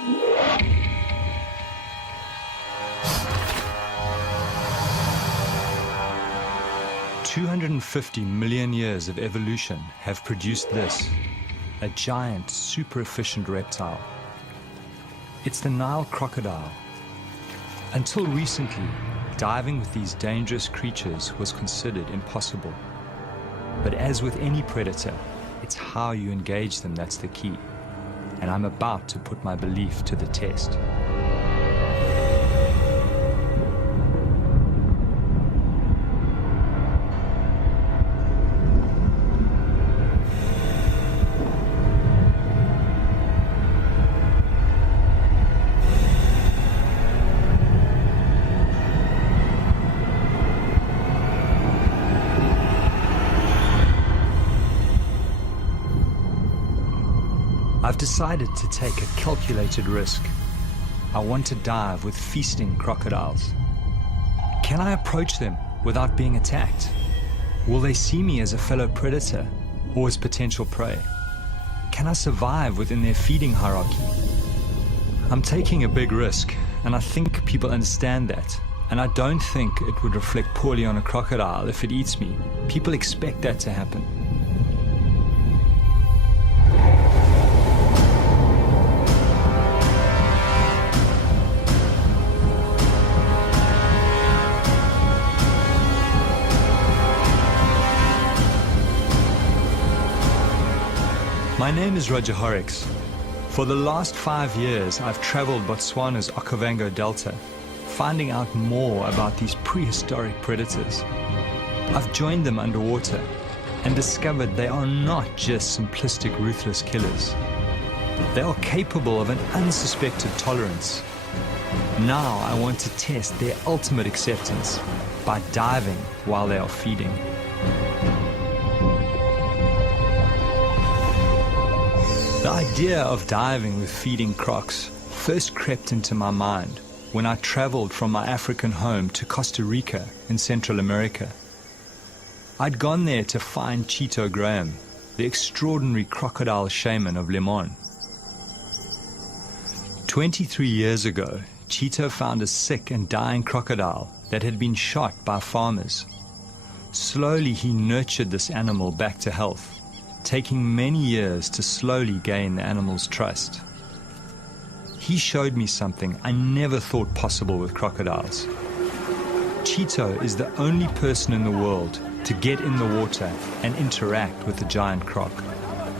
$250 million years of evolution have produced this, a giant, super efficient reptile. It's the Nile crocodile. Until recently, diving with these dangerous creatures was considered impossible. But as with any predator, it's how you engage them that's the key. And I'm about to put my belief to the test. I've decided to take a calculated risk. I want to dive with feasting crocodiles. Can I approach them without being attacked? Will they see me as a fellow predator or as potential prey? Can I survive within their feeding hierarchy? I'm taking a big risk, and I think people understand that. And I don't think it would reflect poorly on a crocodile if it eats me. People expect that to happen. My name is Roger Horrocks. For the last 5 years, I've traveled Botswana's Okavango Delta, finding out more about these prehistoric predators. I've joined them underwater and discovered they are not just simplistic, ruthless killers. They are capable of an unsuspected tolerance. Now I want to test their ultimate acceptance by diving while they are feeding. The idea of diving with feeding crocs first crept into my mind when I traveled from my African home to Costa Rica in Central America. I'd gone there to find Chito Graham, the extraordinary crocodile shaman of Limon. 23 years ago, Chito found a sick and dying crocodile that had been shot by farmers. Slowly he nurtured this animal back to health, taking many years to slowly gain the animal's trust. He showed me something I never thought possible with crocodiles. Chito is the only person in the world to get in the water and interact with the giant croc.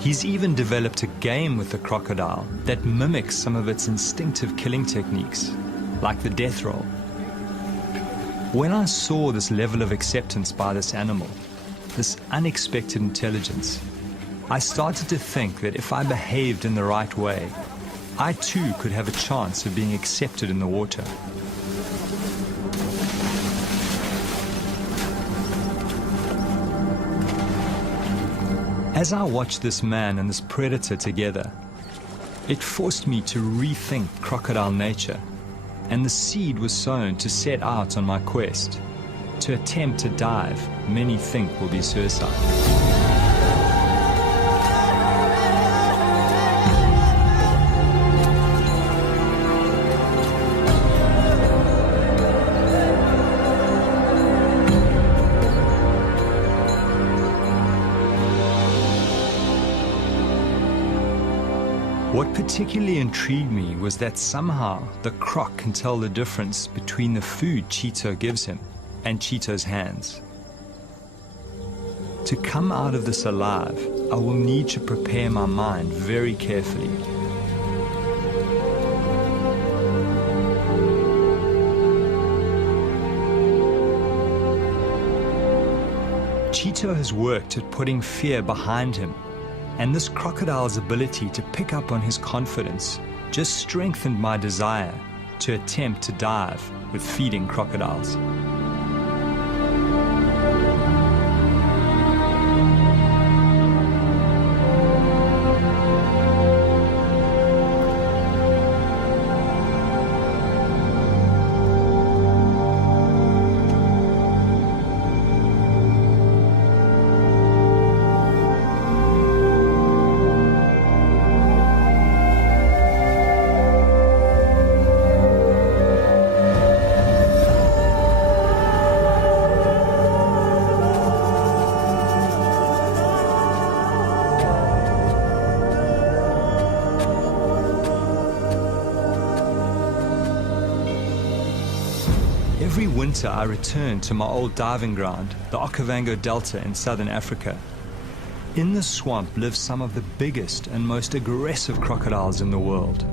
He's even developed a game with the crocodile that mimics some of its instinctive killing techniques, like the death roll. When I saw this level of acceptance by this animal, this unexpected intelligence, I started to think that if I behaved in the right way, I too could have a chance of being accepted in the water. As I watched this man and this predator together, it forced me to rethink crocodile nature, and the seed was sown to set out on my quest. To attempt to dive, many think will be suicide. What particularly intrigued me was that somehow the croc can tell the difference between the food Chito gives him and Chito's hands. To come out of this alive, I will need to prepare my mind very carefully. Chito has worked at putting fear behind him, and this crocodile's ability to pick up on his confidence just strengthened my desire to attempt to dive with feeding crocodiles. Every winter I return to my old diving ground, the Okavango Delta in southern Africa. In the swamp live some of the biggest and most aggressive crocodiles in the world.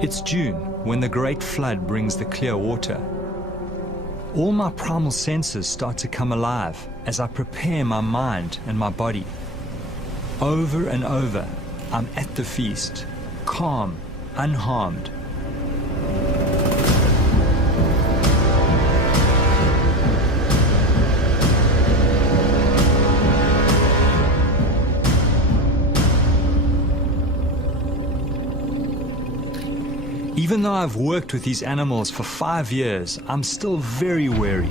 It's June, when the great flood brings the clear water. All my primal senses start to come alive as I prepare my mind and my body. Over and over, I'm at the feast, calm, unharmed. Even though I've worked with these animals for 5 years, I'm still very wary.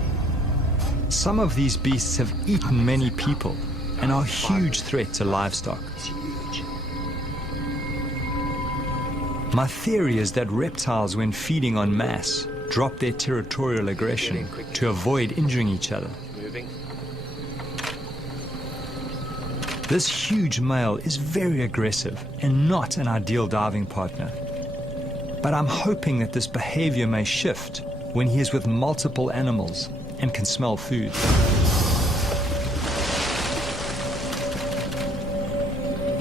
Some of these beasts have eaten many people and are a huge threat to livestock. My theory is that reptiles, when feeding en masse, drop their territorial aggression to avoid injuring each other. This huge male is very aggressive and not an ideal diving partner. But I'm hoping that this behavior may shift when he is with multiple animals and can smell food.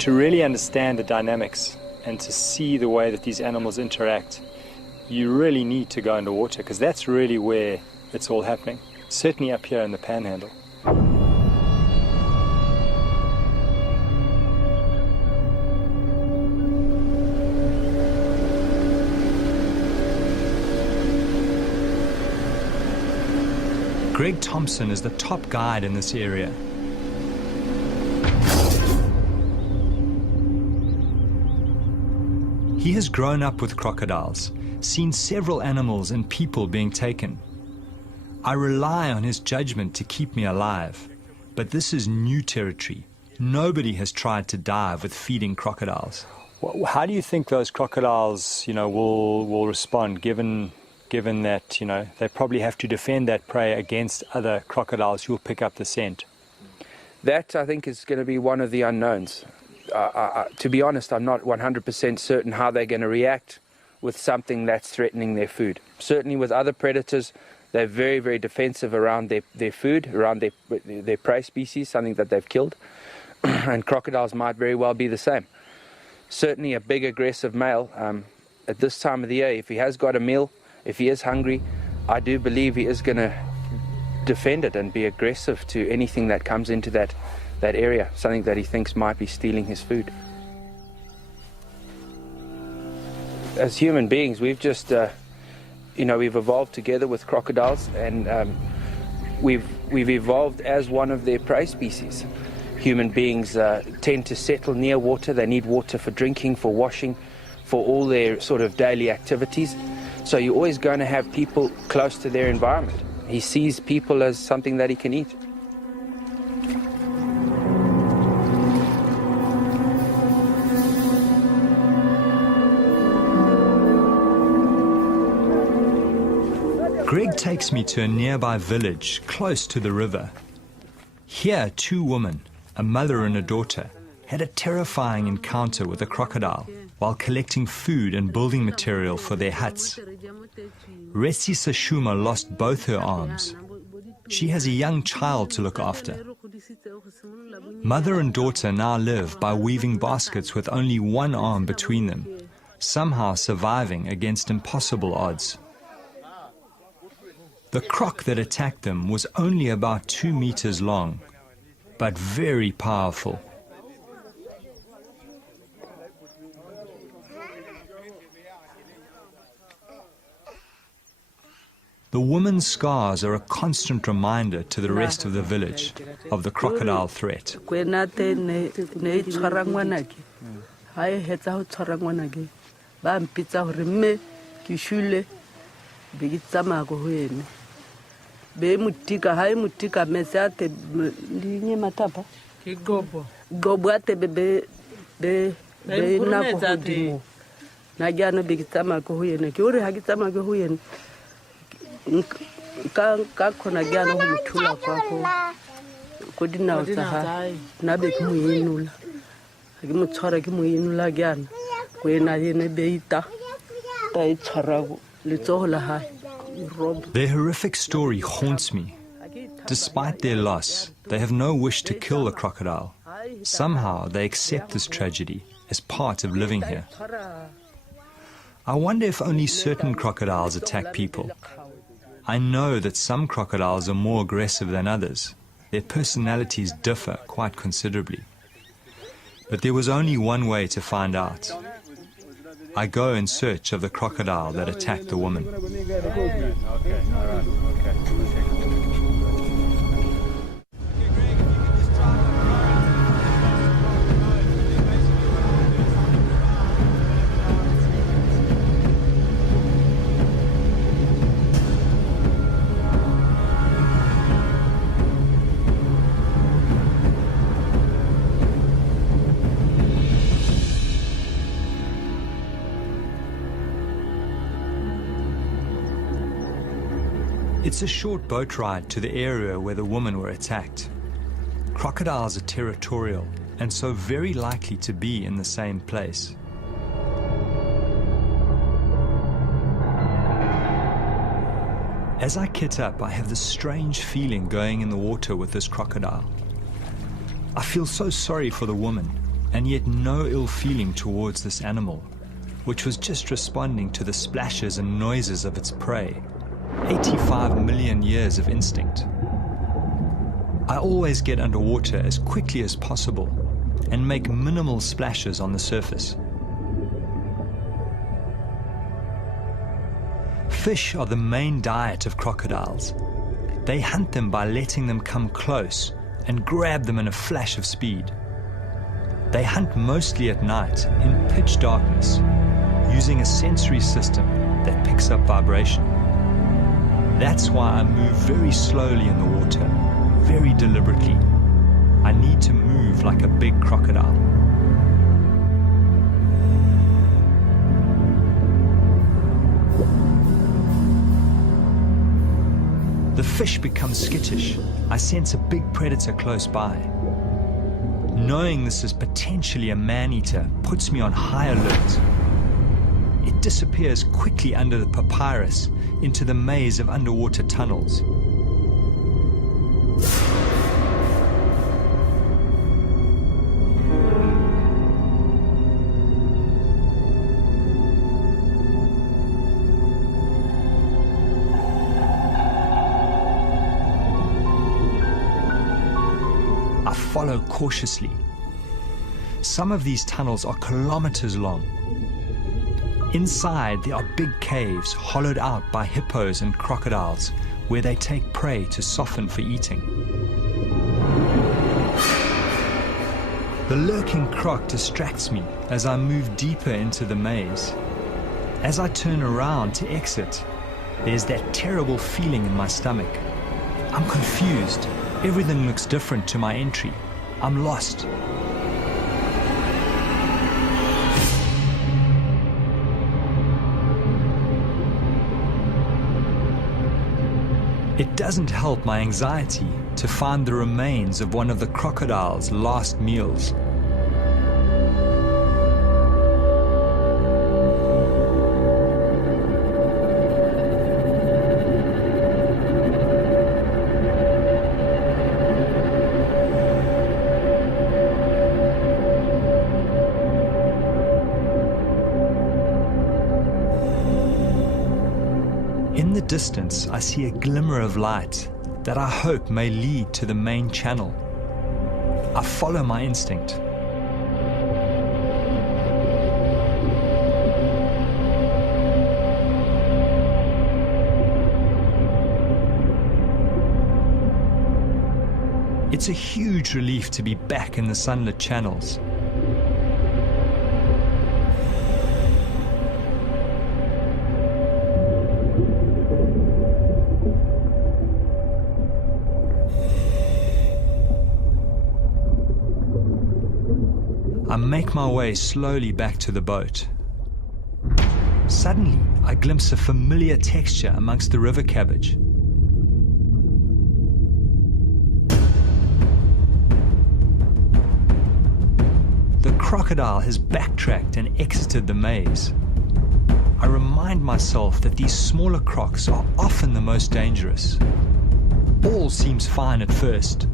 To really understand the dynamics and to see the way that these animals interact, you really need to go underwater, because that's really where it's all happening. Certainly up here in the Panhandle. Greg Thompson is the top guide in this area. He has grown up with crocodiles, seen several animals and people being taken. I rely on his judgment to keep me alive, but this is new territory. Nobody has tried to dive with feeding crocodiles. How do you think those crocodiles, will respond given that, they probably have to defend that prey against other crocodiles who will pick up the scent? That, I think, is going to be one of the unknowns. To be honest, I'm not 100% certain how they're going to react with something that's threatening their food. Certainly with other predators, they're very, very defensive around their food, around their prey species, something that they've killed. And crocodiles might very well be the same. Certainly a big aggressive male, at this time of the year, if he has got a meal, if he is hungry, I do believe he is going to defend it and be aggressive to anything that comes into that area, something that he thinks might be stealing his food. As human beings, we've just, we've evolved together with crocodiles, and we've evolved as one of their prey species. Human beings tend to settle near water. They need water for drinking, for washing, for all their sort of daily activities. So you're always going to have people close to their environment. He sees people as something that he can eat. Greg takes me to a nearby village close to the river. Here, two women, a mother and a daughter, had a terrifying encounter with a crocodile while collecting food and building material for their huts. Resi Sashuma lost both her arms. She has a young child to look after. Mother and daughter now live by weaving baskets with only one arm between them, somehow surviving against impossible odds. The croc that attacked them was only about 2 meters long, but very powerful. The woman's scars are a constant reminder to the rest of the village of the crocodile threat. Their horrific story haunts me. Despite their loss, they have no wish to kill the crocodile. Somehow they accept this tragedy as part of living here. I wonder if only certain crocodiles attack people. I know that some crocodiles are more aggressive than others. Their personalities differ quite considerably. But there was only one way to find out. I go in search of the crocodile that attacked the woman. It's a short boat ride to the area where the women were attacked. Crocodiles are territorial and so very likely to be in the same place. As I kit up, I have this strange feeling going in the water with this crocodile. I feel so sorry for the woman, and yet no ill feeling towards this animal, which was just responding to the splashes and noises of its prey. 85 million years of instinct. I always get underwater as quickly as possible and make minimal splashes on the surface. Fish are the main diet of crocodiles. They hunt them by letting them come close and grab them in a flash of speed. They hunt mostly at night in pitch darkness, using a sensory system that picks up vibration. That's why I move very slowly in the water, very deliberately. I need to move like a big crocodile. The fish become skittish. I sense a big predator close by. Knowing this is potentially a man-eater puts me on high alert. It disappears quickly under the papyrus into the maze of underwater tunnels. I follow cautiously. Some of these tunnels are kilometers long. Inside, there are big caves hollowed out by hippos and crocodiles where they take prey to soften for eating. The lurking croc distracts me as I move deeper into the maze. As I turn around to exit, there's that terrible feeling in my stomach. I'm confused. Everything looks different to my entry. I'm lost. It doesn't help my anxiety to find the remains of one of the crocodile's last meals. In the distance, I see a glimmer of light that I hope may lead to the main channel. I follow my instinct. It's a huge relief to be back in the sunlit channels. I make my way slowly back to the boat. Suddenly, I glimpse a familiar texture amongst the river cabbage. The crocodile has backtracked and exited the maze. I remind myself that these smaller crocs are often the most dangerous. All seems fine at first.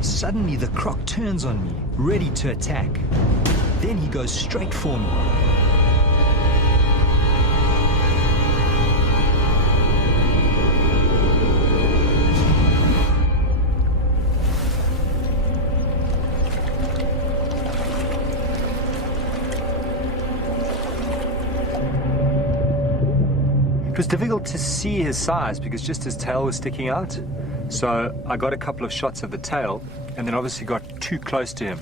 Suddenly, the croc turns on me, ready to attack. Then he goes straight for me. It was difficult to see his size because just his tail was sticking out. So I got a couple of shots of the tail and then obviously got too close to him.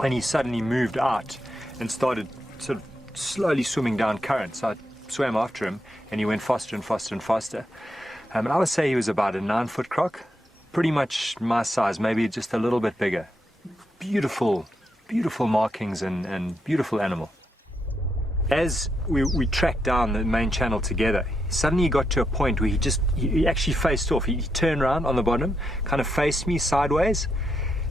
And he suddenly moved out and started sort of slowly swimming down current. So I swam after him and he went faster and faster and faster. And I would say he was about a 9-foot croc, pretty much my size, maybe just a little bit bigger. Beautiful, beautiful markings and beautiful animal. As we tracked down the main channel together, suddenly he got to a point where he actually faced off. He turned around on the bottom, kind of faced me sideways,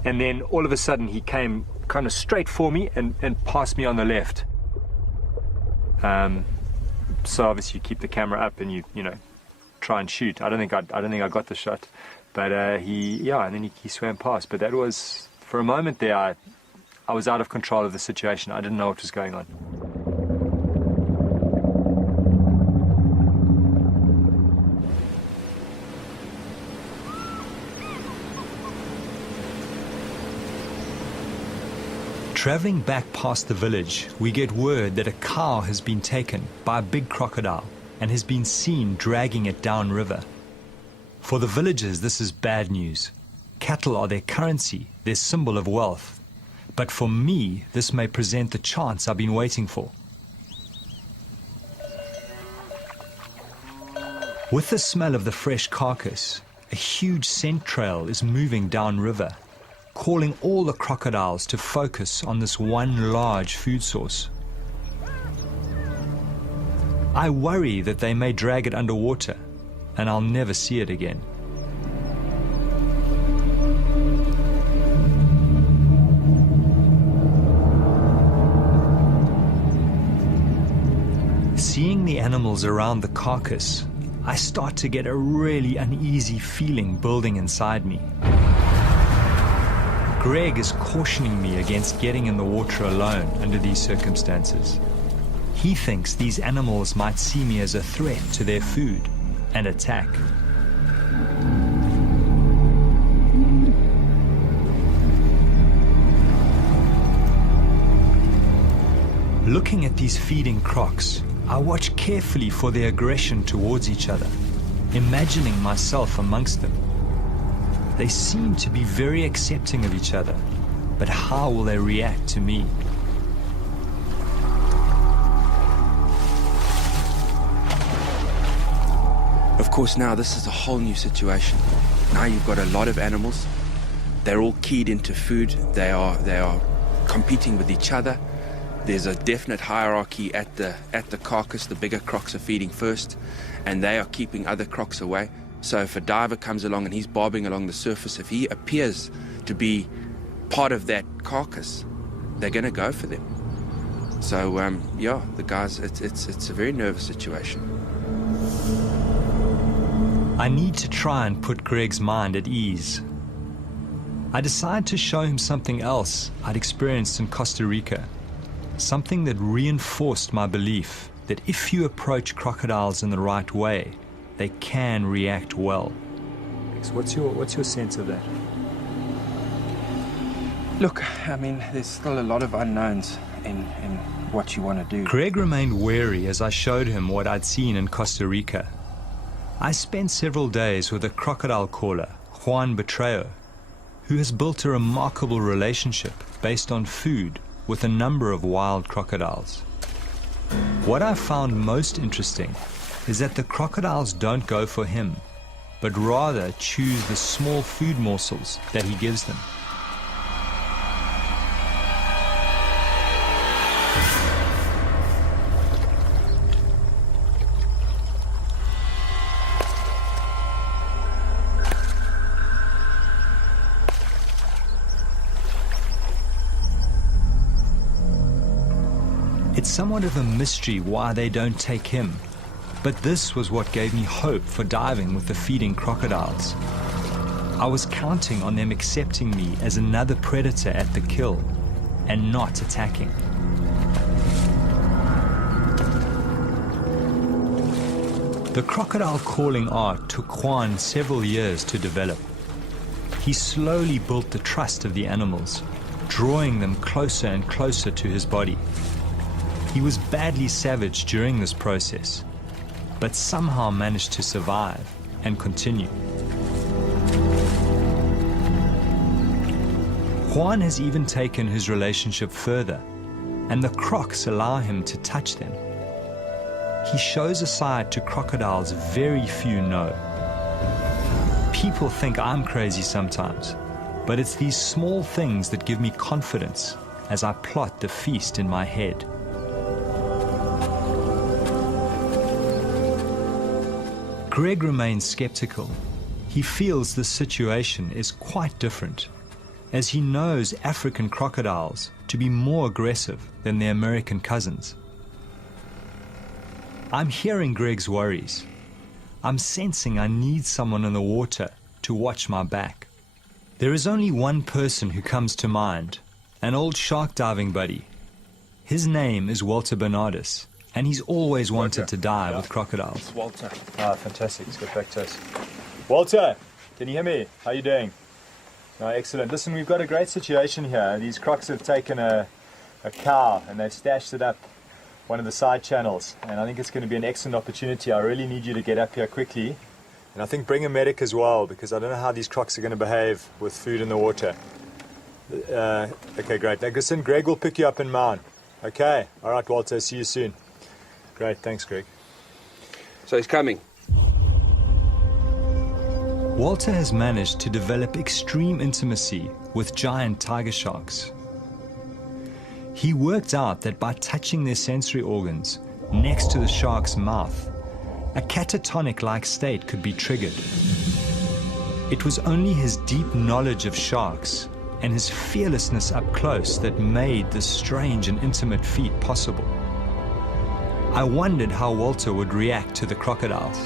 and then all of a sudden he came kind of straight for me and passed me on the left. So obviously you keep the camera up and you know try and shoot. I don't think I got the shot, but and then he swam past. But that was, for a moment there, I was out of control of the situation. I didn't know what was going on. Traveling back past the village, we get word that a cow has been taken by a big crocodile and has been seen dragging it downriver. For the villagers, this is bad news. Cattle are their currency, their symbol of wealth. But for me, this may present the chance I've been waiting for. With the smell of the fresh carcass, a huge scent trail is moving downriver, calling all the crocodiles to focus on this one large food source. I worry that they may drag it underwater and I'll never see it again. Seeing the animals around the carcass, I start to get a really uneasy feeling building inside me. Greg is cautioning me against getting in the water alone under these circumstances. He thinks these animals might see me as a threat to their food and attack. Looking at these feeding crocs, I watch carefully for their aggression towards each other, imagining myself amongst them. They seem to be very accepting of each other, but how will they react to me? Of course, now this is a whole new situation. Now you've got a lot of animals. They're all keyed into food. They are competing with each other. There's a definite hierarchy at the carcass. The bigger crocs are feeding first, and they are keeping other crocs away. So if a diver comes along and he's bobbing along the surface, if he appears to be part of that carcass, they're going to go for them. So the guys, it's a very nervous situation. I need to try and put Greg's mind at ease. I decide to show him something else I'd experienced in Costa Rica, something that reinforced my belief that if you approach crocodiles in the right way, they can react well. What's your sense of that? Look, I mean, there's still a lot of unknowns in what you want to do. Greg remained wary as I showed him what I'd seen in Costa Rica. I spent several days with a crocodile caller, Juan Betreo, who has built a remarkable relationship based on food with a number of wild crocodiles. What I found most interesting is that the crocodiles don't go for him, but rather choose the small food morsels that he gives them. It's somewhat of a mystery why they don't take him, but this was what gave me hope for diving with the feeding crocodiles. I was counting on them accepting me as another predator at the kill and not attacking. The crocodile calling art took Juan several years to develop. He slowly built the trust of the animals, drawing them closer and closer to his body. He was badly savage during this process, but somehow managed to survive and continue. Juan has even taken his relationship further, and the crocs allow him to touch them. He shows a side to crocodiles very few know. People think I'm crazy sometimes, but it's these small things that give me confidence as I plot the feast in my head. Greg remains skeptical. He feels the situation is quite different, as he knows African crocodiles to be more aggressive than their American cousins. I'm hearing Greg's worries. I'm sensing I need someone in the water to watch my back. There is only one person who comes to mind, an old shark diving buddy. His name is Walter Bernardus, and he's always wanted to dive with crocodiles. It's Walter. Ah, fantastic. Let's get back to us. Walter, can you hear me? How are you doing? Oh, excellent. Listen, we've got a great situation here. These crocs have taken a cow and they've stashed it up one of the side channels, and I think it's going to be an excellent opportunity. I really need you to get up here quickly, and I think bring a medic as well, because I don't know how these crocs are going to behave with food in the water. Okay, great. Now, listen, Greg will pick you up in mine. Okay. All right, Walter. See you soon. Great. Thanks, Greg. So he's coming. Walter has managed to develop extreme intimacy with giant tiger sharks. He worked out that by touching their sensory organs next to the shark's mouth, a catatonic-like state could be triggered. It was only his deep knowledge of sharks and his fearlessness up close that made this strange and intimate feat possible. I wondered how Walter would react to the crocodiles.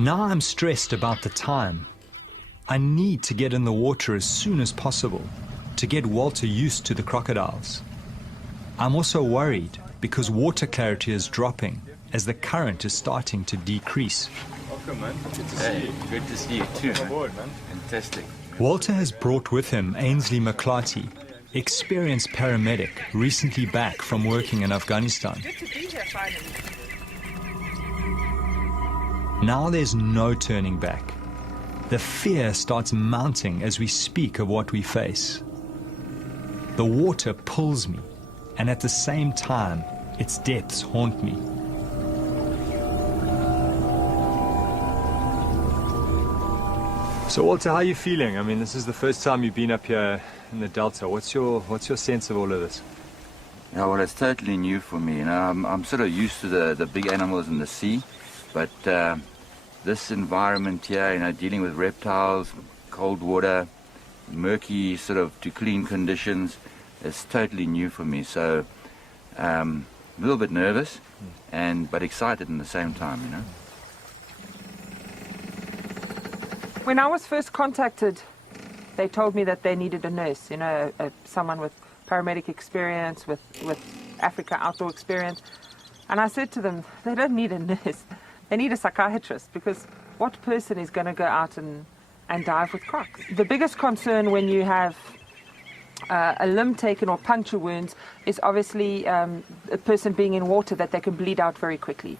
Now I'm stressed about the time. I need to get in the water as soon as possible to get Walter used to the crocodiles. I'm also worried because water clarity is dropping as the current is starting to decrease. Welcome, man. Good to see you. Good to see you too. Come aboard, man. Fantastic. Walter has brought with him Ainsley McClarty, experienced paramedic, recently back from working in Afghanistan. Good to be here finally. Now there's no turning back. The fear starts mounting as we speak of what we face. The water pulls me, and at the same time, its depths haunt me. So Walter, how are you feeling? I mean, this is the first time you've been up here in the Delta. What's your sense of all of this? Yeah, well, it's totally new for me. You know, I'm sort of used to the big animals in the sea. But this environment here, you know, dealing with reptiles, cold water, murky sort of to clean conditions, is totally new for me. So a little bit nervous, but excited in the same time, you know. When I was first contacted, they told me that they needed a nurse, you know, someone with paramedic experience, with Africa outdoor experience. And I said to them, they don't need a nurse. They need a psychiatrist, because what person is going to go out and dive with crocs? The biggest concern when you have a limb taken or puncture wounds is obviously a person being in water, that they can bleed out very quickly.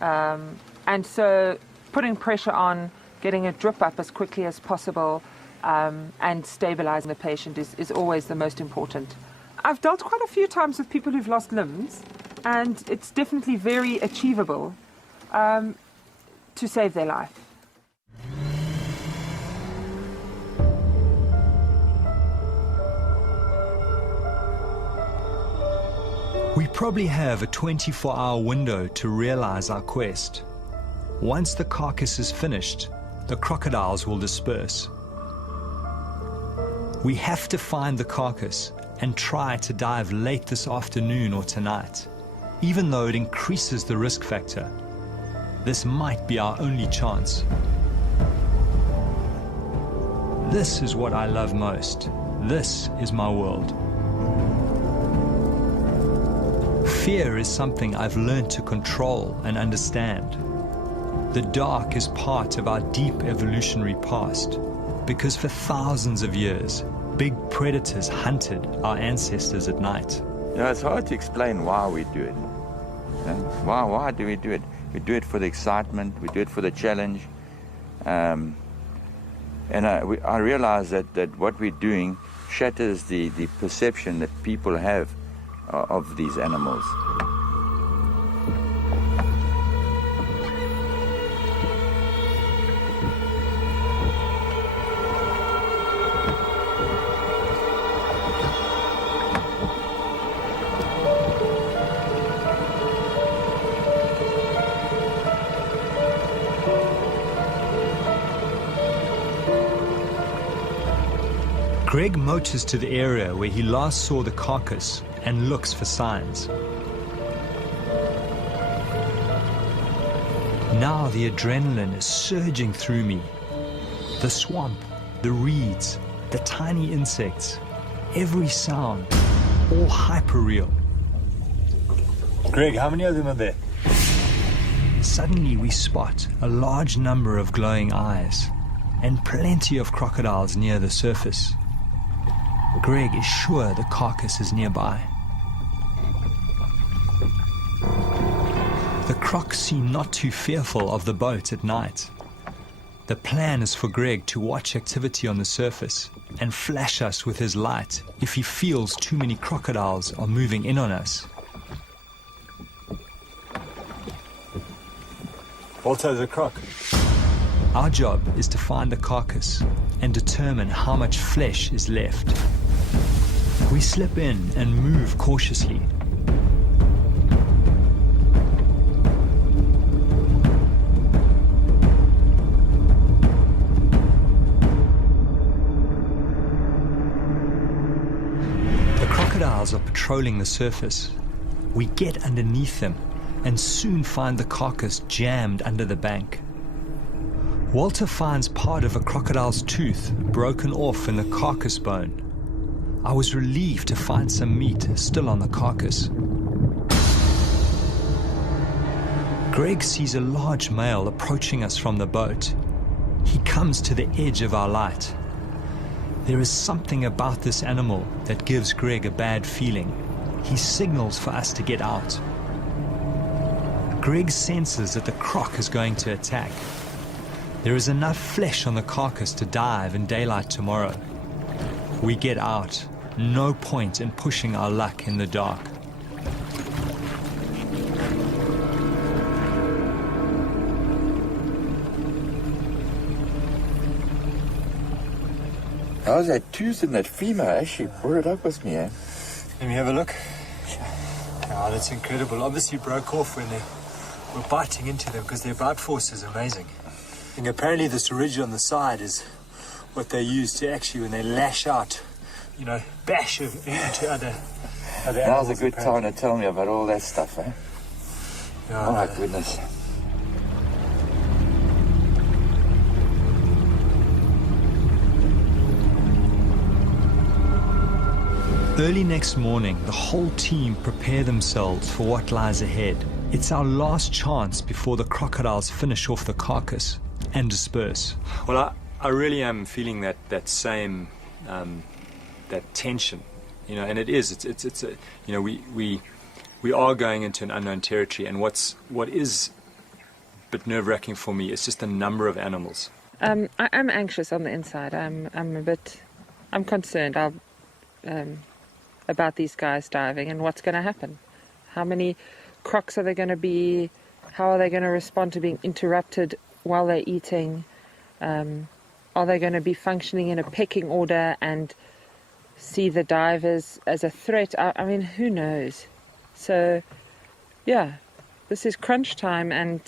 And so putting pressure on, getting a drip up as quickly as possible, and stabilizing the patient is always the most important. I've dealt quite a few times with people who've lost limbs, and it's definitely very achievable to save their life. We probably have a 24-hour window to realize our quest. Once the carcass is finished, the crocodiles will disperse. We have to find the carcass and try to dive late this afternoon or tonight, even though it increases the risk factor. This might be our only chance. This is what I love most. This is my world. Fear is something I've learned to control and understand. The dark is part of our deep evolutionary past, because for thousands of years, big predators hunted our ancestors at night. You know, it's hard to explain why we do it. Why do we do it? We do it for the excitement, we do it for the challenge. And I realize that what we're doing shatters the perception that people have of these animals. Greg motors to the area where he last saw the carcass and looks for signs. Now the adrenaline is surging through me. The swamp, the reeds, the tiny insects, every sound, all hyper-real. Greg, how many of them are there? Suddenly we spot a large number of glowing eyes and plenty of crocodiles near the surface. Greg is sure the carcass is nearby. The crocs seem not too fearful of the boat at night. The plan is for Greg to watch activity on the surface and flash us with his light if he feels too many crocodiles are moving in on us. Walter, the croc. Our job is to find the carcass and determine how much flesh is left. We slip in and move cautiously. The crocodiles are patrolling the surface. We get underneath them and soon find the carcass jammed under the bank. Walter finds part of a crocodile's tooth broken off in the carcass bone. I was relieved to find some meat still on the carcass. Greg sees a large male approaching us from the boat. He comes to the edge of our light. There is something about this animal that gives Greg a bad feeling. He signals for us to get out. Greg senses that the croc is going to attack. There is enough flesh on the carcass to dive in daylight tomorrow. We get out. No point in pushing our luck in the dark. How's that tooth in that femur? Actually brought it up with me, eh? Let me have a look. Oh, that's incredible. Obviously broke off when they were biting into them, because their bite force is amazing. And apparently this ridge on the side is what they use to actually, when they lash out, you know, bash into other animals. Now's a good time to tell me about all that stuff, eh? Yeah, Oh my goodness. Early next morning, the whole team prepare themselves for what lies ahead It's our last chance before the crocodiles finish off the carcass and disperse. Well, I really am feeling that same that tension, and it's a, we are going into an unknown territory, and what is a bit nerve-wracking for me is just the number of animals. I'm anxious on the inside. I'm concerned about these guys diving and what's going to happen. How many crocs are there going to be? How are they going to respond to being interrupted while they're eating? Are they going to be functioning in a pecking order and see the divers as a threat? I mean, who knows? So, yeah, this is crunch time, and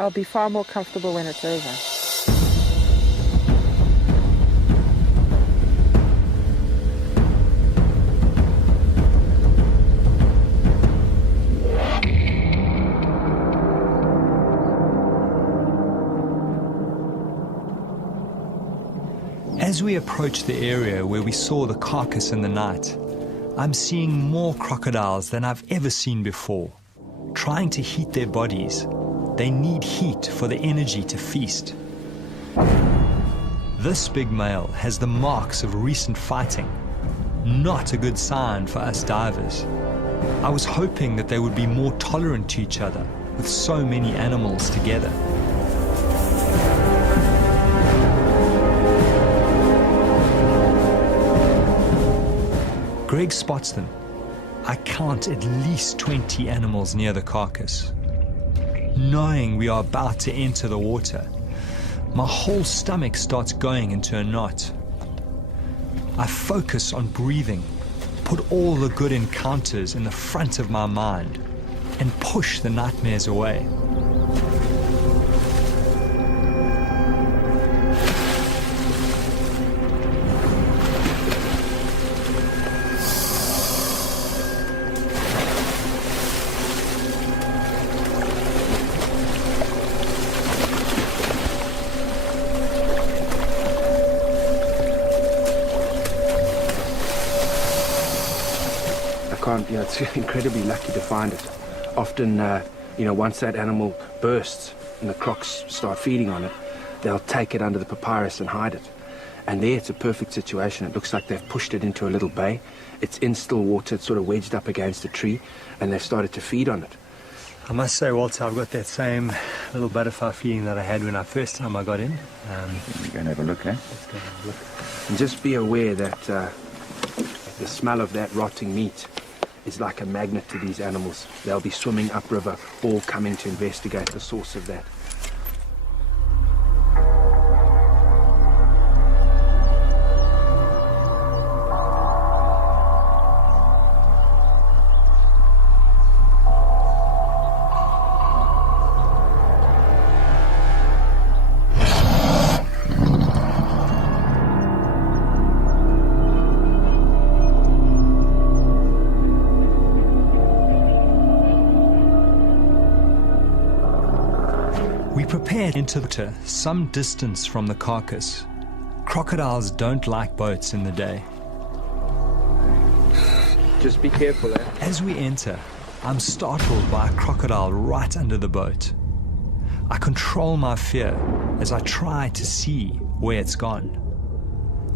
I'll be far more comfortable when it's over. As we approach the area where we saw the carcass in the night, I'm seeing more crocodiles than I've ever seen before. Trying to heat their bodies, they need heat for the energy to feast. This big male has the marks of recent fighting. Not a good sign for us divers. I was hoping that they would be more tolerant to each other with so many animals together. Greg spots them. I count at least 20 animals near the carcass. Knowing we are about to enter the water, my whole stomach starts going into a knot. I focus on breathing, put all the good encounters in the front of my mind, and push the nightmares away. It's incredibly lucky to find it. Often, once that animal bursts and the crocs start feeding on it, they'll take it under the papyrus and hide it. And there it's a perfect situation. It looks like they've pushed it into a little bay. It's in still water, it's sort of wedged up against a tree, and they've started to feed on it. I must say, Walter, I've got that same little butterfly feeling that I had when first time I got in. We're going to have a look, eh? Let's go have a look. And just be aware that the smell of that rotting meat is like a magnet to these animals. They'll be swimming upriver, all coming to investigate the source of that. Into the water, some distance from the carcass. Crocodiles don't like boats in the day. Just be careful, eh? As we enter, I'm startled by a crocodile right under the boat. I control my fear as I try to see where it's gone.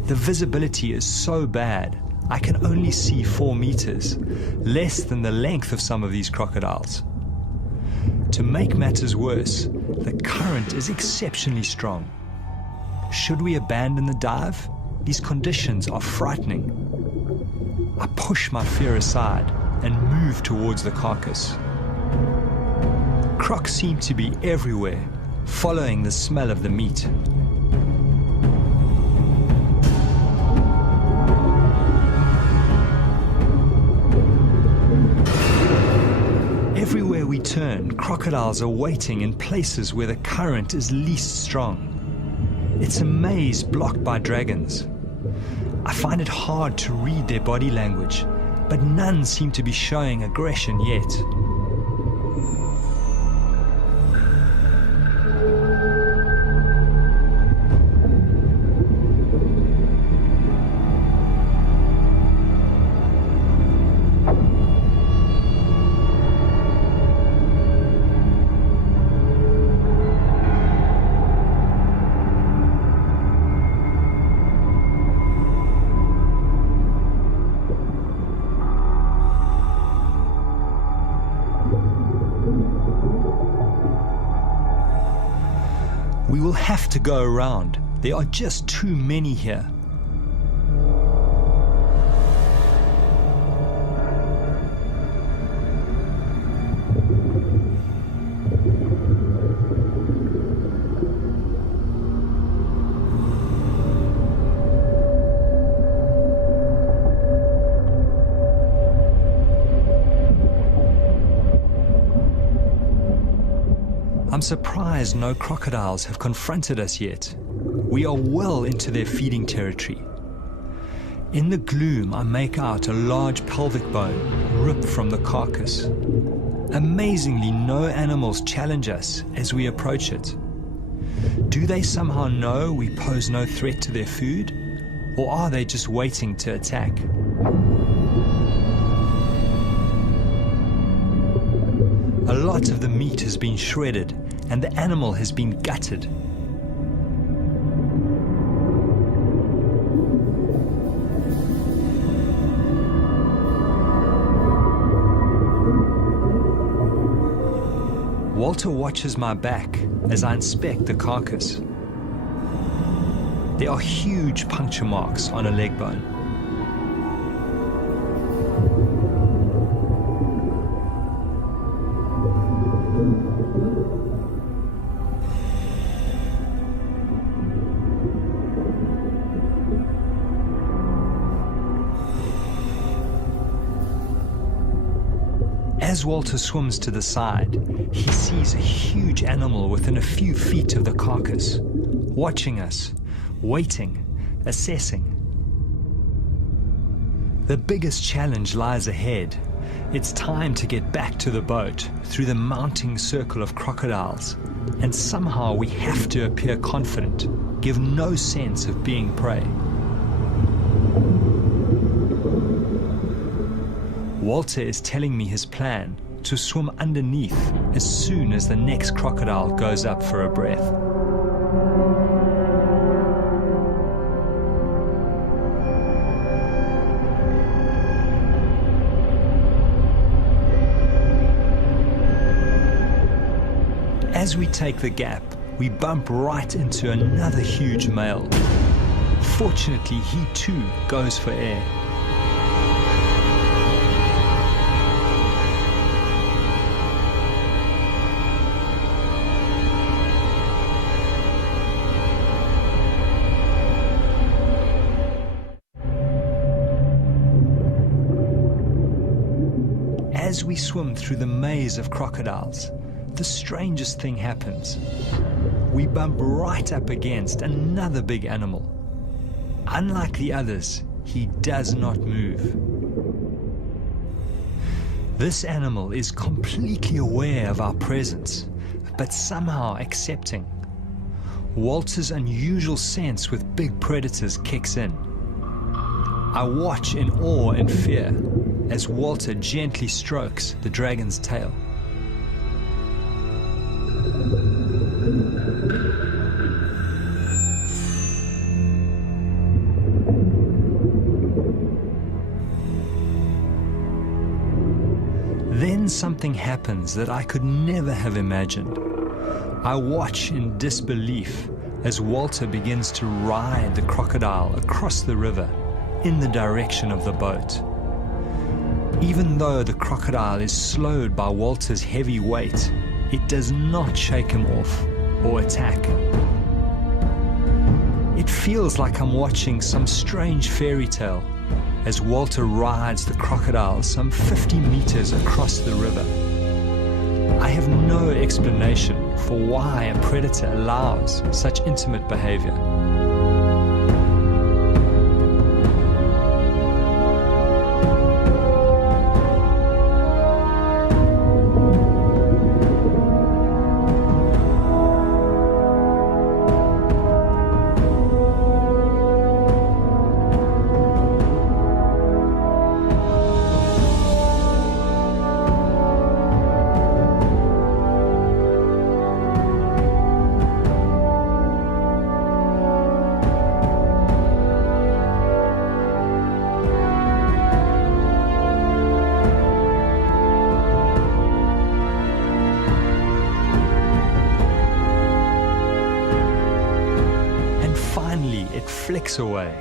The visibility is so bad, I can only see 4 meters, less than the length of some of these crocodiles. To make matters worse, the current is exceptionally strong. Should we abandon the dive? These conditions are frightening. I push my fear aside and move towards the carcass. Crocs seem to be everywhere, following the smell of the meat. Everywhere we turn, crocodiles are waiting in places where the current is least strong. It's a maze blocked by dragons. I find it hard to read their body language, but none seem to be showing aggression yet. We will have to go around. There are just too many here. I'm surprised no crocodiles have confronted us yet. We are well into their feeding territory. In the gloom, I make out a large pelvic bone ripped from the carcass. Amazingly, no animals challenge us as we approach it. Do they somehow know we pose no threat to their food? Or are they just waiting to attack? A lot of the meat has been shredded and the animal has been gutted. Walter watches my back as I inspect the carcass. There are huge puncture marks on a leg bone. As Walter swims to the side, he sees a huge animal within a few feet of the carcass, watching us, waiting, assessing. The biggest challenge lies ahead. It's time to get back to the boat through the mounting circle of crocodiles, and somehow we have to appear confident, give no sense of being prey. Walter is telling me his plan to swim underneath as soon as the next crocodile goes up for a breath. As we take the gap, we bump right into another huge male. Fortunately, he too goes for air. As we swim through the maze of crocodiles, the strangest thing happens. We bump right up against another big animal. Unlike the others, he does not move. This animal is completely aware of our presence, but somehow accepting. Walter's unusual sense with big predators kicks in. I watch in awe and fear as Walter gently strokes the dragon's tail. Then something happens that I could never have imagined. I watch in disbelief as Walter begins to ride the crocodile across the river in the direction of the boat. Even though the crocodile is slowed by Walter's heavy weight, it does not shake him off or attack. It feels like I'm watching some strange fairy tale as Walter rides the crocodile some 50 meters across the river. I have no explanation for why a predator allows such intimate behavior. it flicks away.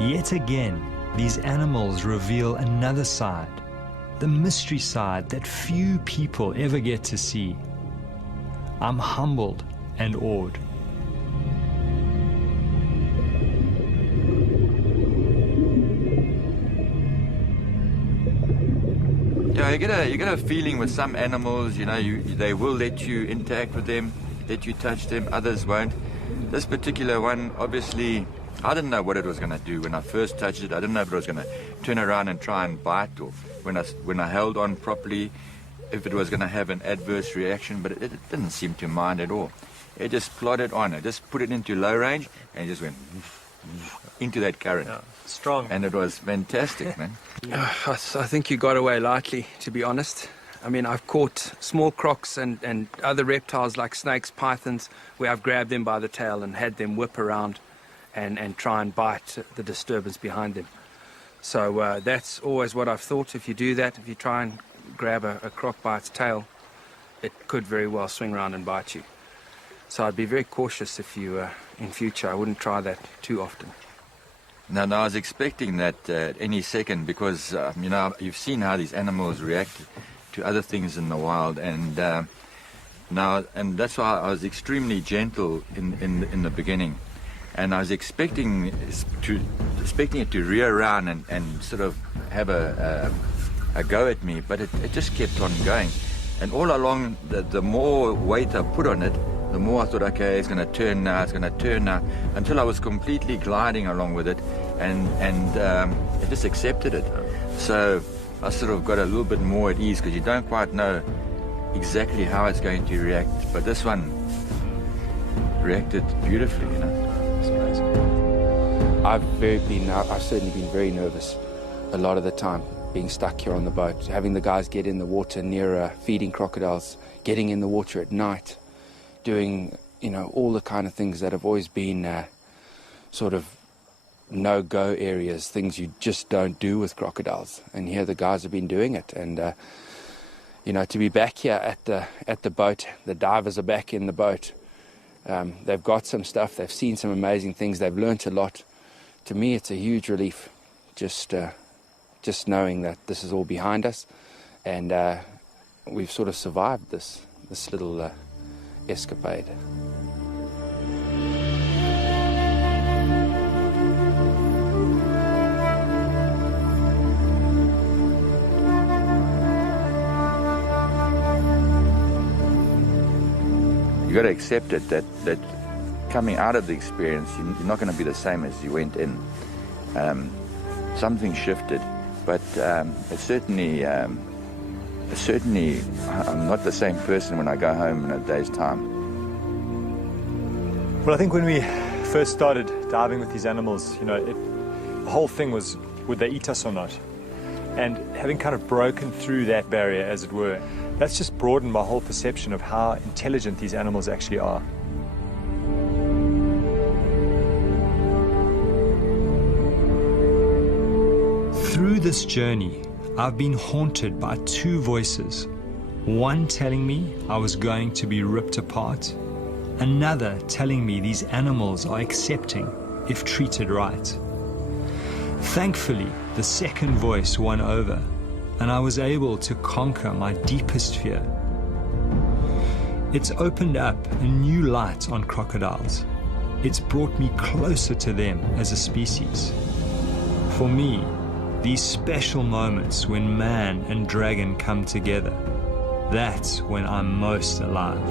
Yet again, these animals reveal another side, the mystery side that few people ever get to see. I'm humbled and awed. Yeah, you get a feeling with some animals, you know, they will let you interact with them, let you touch them, others won't. This particular one, obviously, I didn't know what it was going to do when I first touched it. I didn't know if it was going to turn around and try and bite, or when I held on properly, if it was going to have an adverse reaction, but it didn't seem to mind at all. It just plodded on. I just put it into low range and it just went into that current. Yeah, strong. And it was fantastic, man. I think you got away lightly, to be honest. I mean, I've caught small crocs and other reptiles like snakes, pythons, where I've grabbed them by the tail and had them whip around and try and bite the disturbance behind them. So that's always what I've thought. If you do that, if you try and grab a croc by its tail, it could very well swing around and bite you. So I'd be very cautious if you, in future, I wouldn't try that too often. Now, I was expecting that any second because, you know, you've seen how these animals react to other things in the wild, and that's why I was extremely gentle in the beginning, and I was expecting it to rear around and sort of have a go at me, but it just kept on going, and all along the more weight I put on it, the more I thought, okay, it's going to turn now, until I was completely gliding along with it, and it just accepted it. So I sort of got a little bit more at ease because you don't quite know exactly how it's going to react. But this one reacted beautifully, you know. It's amazing. I've certainly been very nervous a lot of the time, being stuck here on the boat, having the guys get in the water near feeding crocodiles, getting in the water at night, doing, you know, all the kind of things that have always been sort of no-go areas, things you just don't do with crocodiles. And here the guys have been doing it. And, you know, to be back here at the boat, the divers are back in the boat. They've got some stuff. They've seen some amazing things. They've learnt a lot. To me, it's a huge relief just knowing that this is all behind us. And we've sort of survived this little escapade. You got to accept it that coming out of the experience, you're not going to be the same as you went in. Something shifted, but it's certainly I'm not the same person when I go home in a day's time. Well, I think when we first started diving with these animals, you know, the whole thing was, would they eat us or not? And having kind of broken through that barrier, as it were, that's just broadened my whole perception of how intelligent these animals actually are. Through this journey, I've been haunted by two voices. One telling me I was going to be ripped apart, another telling me these animals are accepting if treated right. Thankfully, the second voice won over, and I was able to conquer my deepest fear. It's opened up a new light on crocodiles. It's brought me closer to them as a species. For me, these special moments when man and dragon come together, that's when I'm most alive.